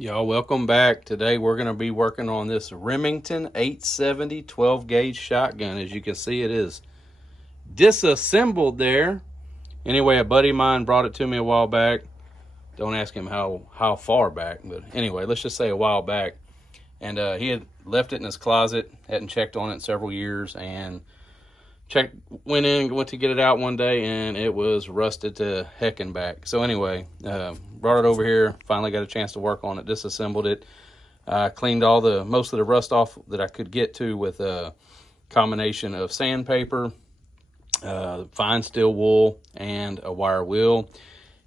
Y'all, welcome back. Today we're going to be working on this Remington 870 12 gauge shotgun. As you can see, it is disassembled there. Anyway, a buddy of mine brought it to me a while back. Don't ask him how far back, but anyway, let's just say a while back. And he had left it in his closet, hadn't checked on it in several years, and went to get it out one day, and it was rusted to heck and back. So anyway, brought it over here, finally got a chance to work on it, disassembled it, cleaned most of the rust off that I could get to with a combination of sandpaper, fine steel wool, and a wire wheel.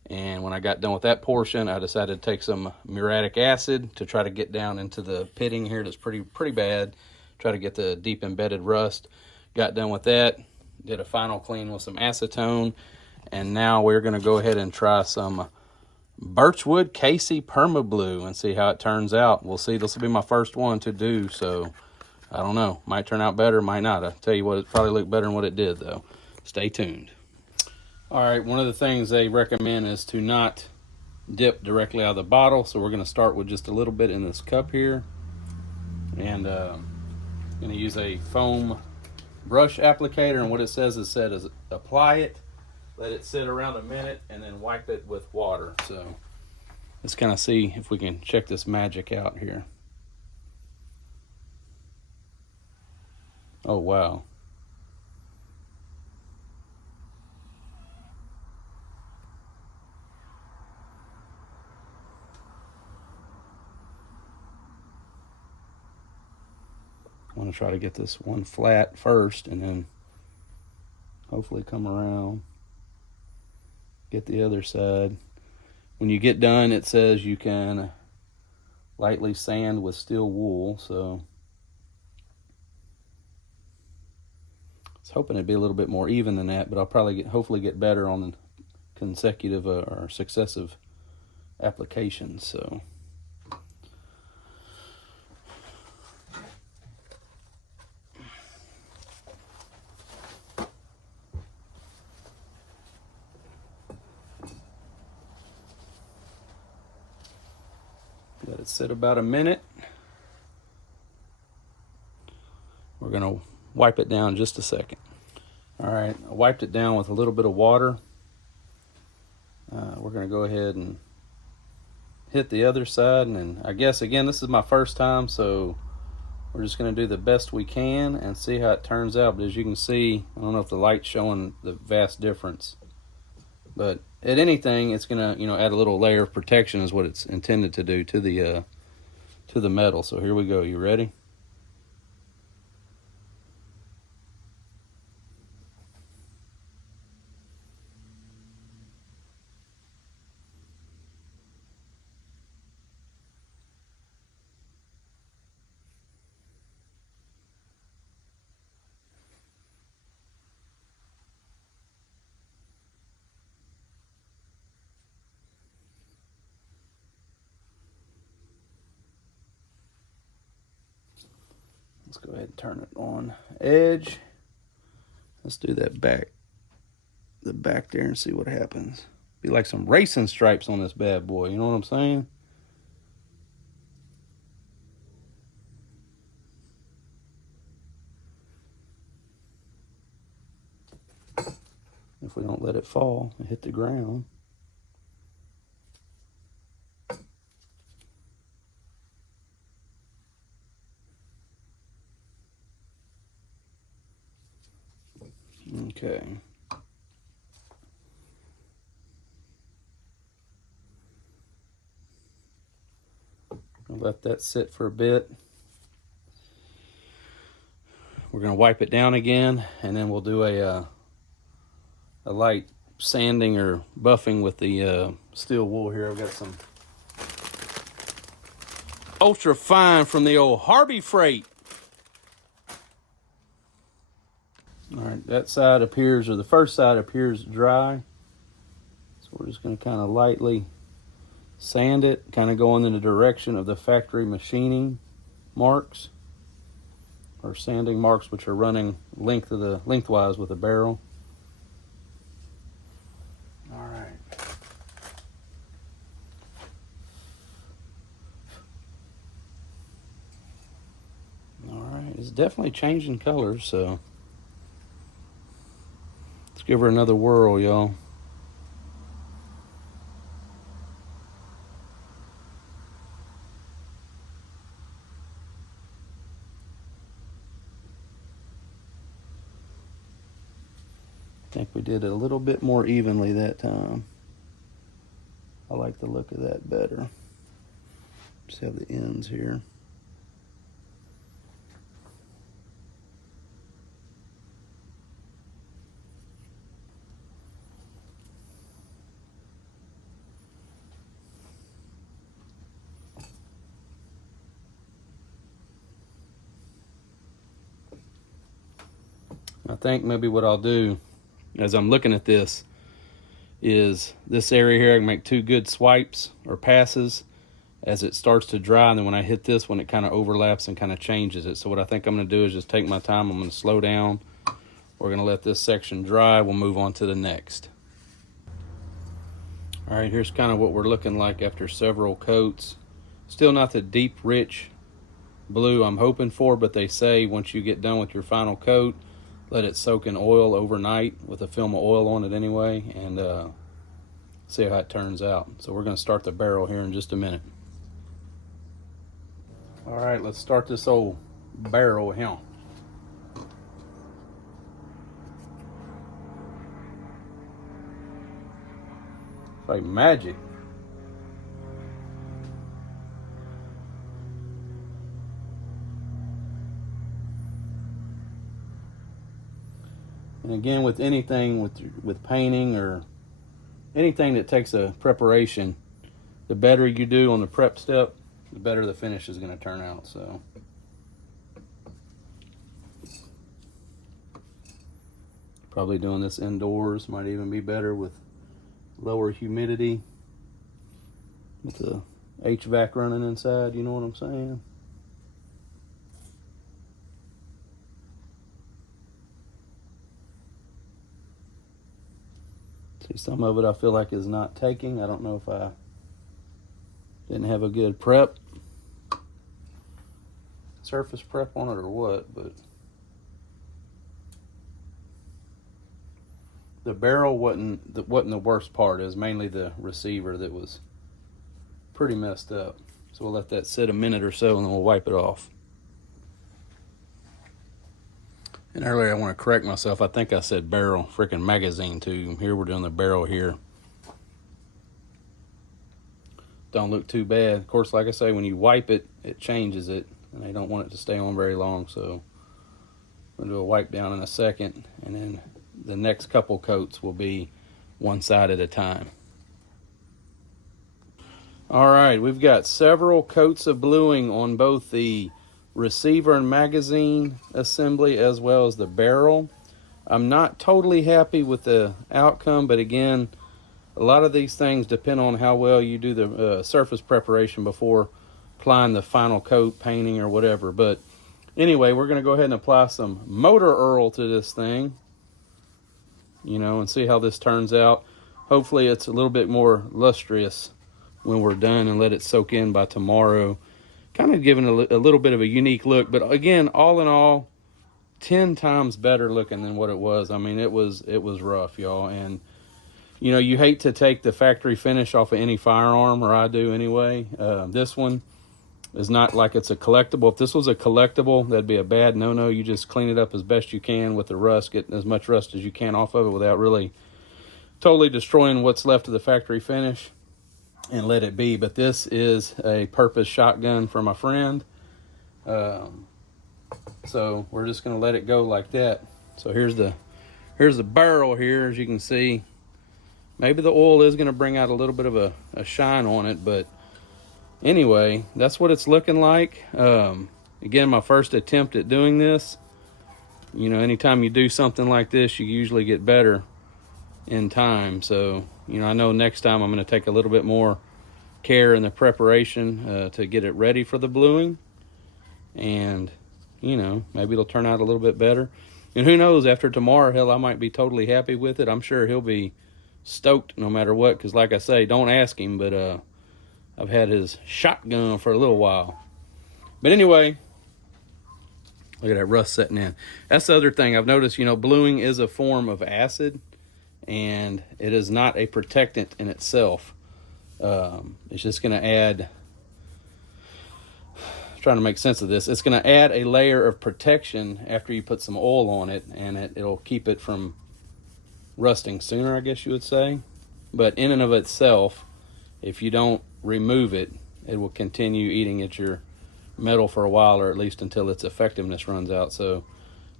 And when I got done with that portion, I decided to take some muriatic acid to try to get down into the pitting here that's pretty bad, try to get the deep embedded rust. Got done with that, did a final clean with some acetone, and now we're going to go ahead and try some Birchwood Casey Perma Blue and see how it turns out. We'll see. This will be my first one to do, so I don't know. Might turn out better, might not. I'll tell you what, it probably looked better than what it did, though. Stay tuned. All right, one of the things they recommend is to not dip directly out of the bottle, so we're going to start with just a little bit in this cup here, and I'm going to use a foam brush applicator, and what it says is apply it, let it sit around a minute, and then wipe it with water. So let's kind of see if we can check this magic out here. Oh wow. I want to try to get this one flat first and then hopefully come around, get the other side. When you get done, it says you can lightly sand with steel wool, so I was hoping it'd be a little bit more even than that, but I'll probably hopefully get better on the consecutive or successive applications. So let it sit about a minute. We're going to wipe it down just a second. All right, I wiped it down with a little bit of water. We're going to go ahead and hit the other side, and I guess again this is my first time, so we're just going to do the best we can and see how it turns out. But as you can see, I don't know if the light's showing the vast difference, but at anything, it's going to add a little layer of protection is what it's intended to do to the metal. So here we go. You ready? Let's go ahead and turn it on edge. Let's do that the back there and see what happens. Be like some racing stripes on this bad boy, you know what I'm saying? If we don't let it fall and hit the ground. Okay. I'll let that sit for a bit. We're going to wipe it down again, and then we'll do a light sanding or buffing with the steel wool here. I've got some ultra fine from the old Harvey Freight. All right, that side appears, or the first side appears dry. So we're just going to kind of lightly sand it, kind of going in the direction of the factory machining marks, or sanding marks, which are running lengthwise with the barrel. All right. It's definitely changing colors, so let's give her another whirl, y'all. I think we did it a little bit more evenly that time. I like the look of that better. Just have the ends here. I think maybe what I'll do as I'm looking at this is this area here, I can make 2 good swipes or passes as it starts to dry, and then when I hit this one, it kind of overlaps and kind of changes it. So what I think I'm going to do is just take my time. I'm going to slow down. We're going to let this section dry. We'll move on to the next. All right, here's kind of what we're looking like after several coats. Still not the deep, rich blue I'm hoping for, but they say once you get done with your final coat, let it soak in oil overnight with a film of oil on it anyway, and see how it turns out. So we're going to start the barrel here in just a minute. All right, let's start this old barrel here. It's like magic. And again, with anything with painting or anything that takes a preparation, the better you do on the prep step, the better the finish is going to turn out. So probably doing this indoors might even be better with lower humidity, with the HVAC running inside, you know what I'm saying? See, some of it I feel like is not taking. I don't know if I didn't have a good surface prep on it or what, but the barrel wasn't the worst part. It was mainly the receiver that was pretty messed up. So we'll let that sit a minute or so and then we'll wipe it off. And earlier I want to correct myself. I think I said barrel, freaking magazine too. Here we're doing the barrel here. Don't look too bad. Of course, like I say, when you wipe it, it changes it, and they don't want it to stay on very long. So we'll do a wipe down in a second, and then the next couple coats will be one side at a time. All right, we've got several coats of bluing on both the receiver and magazine assembly as well as the barrel. I'm not totally happy with the outcome, but again, a lot of these things depend on how well you do the surface preparation before applying the final coat, painting, or whatever. But anyway, we're going to go ahead and apply some motor oil to this thing, you know, and see how this turns out. Hopefully it's a little bit more lustrous when we're done and let it soak in by tomorrow. Kind of giving a little bit of a unique look, but again, all in all, 10 times better looking than what it was. I mean, it was rough, y'all. And you know, you hate to take the factory finish off of any firearm, or I do anyway. This one is not like it's a collectible. If this was a collectible, that'd be a bad no-no. You just clean it up as best you can with the rust, get as much rust as you can off of it without really totally destroying what's left of the factory finish, and let it be. But this is a purpose shotgun for my friend. So we're just going to let it go like that. So here's the barrel here, as you can see. Maybe the oil is going to bring out a little bit of a shine on it, but anyway, that's what it's looking like. Again, my first attempt at doing this. You know, anytime you do something like this, you usually get better in time. So, you know, I know next time I'm going to take a little bit more care in the preparation to get it ready for the bluing. And, you know, maybe it'll turn out a little bit better. And who knows, after tomorrow, hell, I might be totally happy with it. I'm sure he'll be stoked no matter what, because like I say, don't ask him, but I've had his shotgun for a little while. But anyway, Look at that rust setting in. That's the other thing I've noticed. You know, bluing is a form of acid, and it is not a protectant in itself. It's just going to add, trying to make sense of this, it's going to add a layer of protection after you put some oil on it, and it'll keep it from rusting sooner, I guess you would say. But in and of itself, if you don't remove it, it will continue eating at your metal for a while, or at least until its effectiveness runs out. So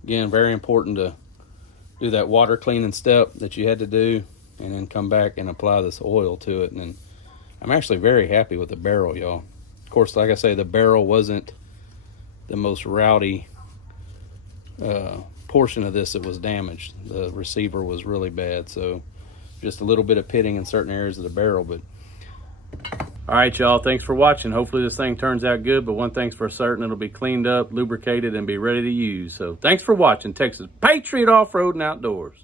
again, very important to do that water cleaning step that you had to do, and then come back and apply this oil to it. And then I'm actually very happy with the barrel, y'all. Of course, like I say, the barrel wasn't the most rowdy portion of this that was damaged. The receiver was really bad, so just a little bit of pitting in certain areas of the barrel. But all right, y'all, thanks for watching. Hopefully this thing turns out good, but one thing's for certain, it'll be cleaned up, lubricated, and be ready to use. So thanks for watching Texas Patriot Off-Road and Outdoors.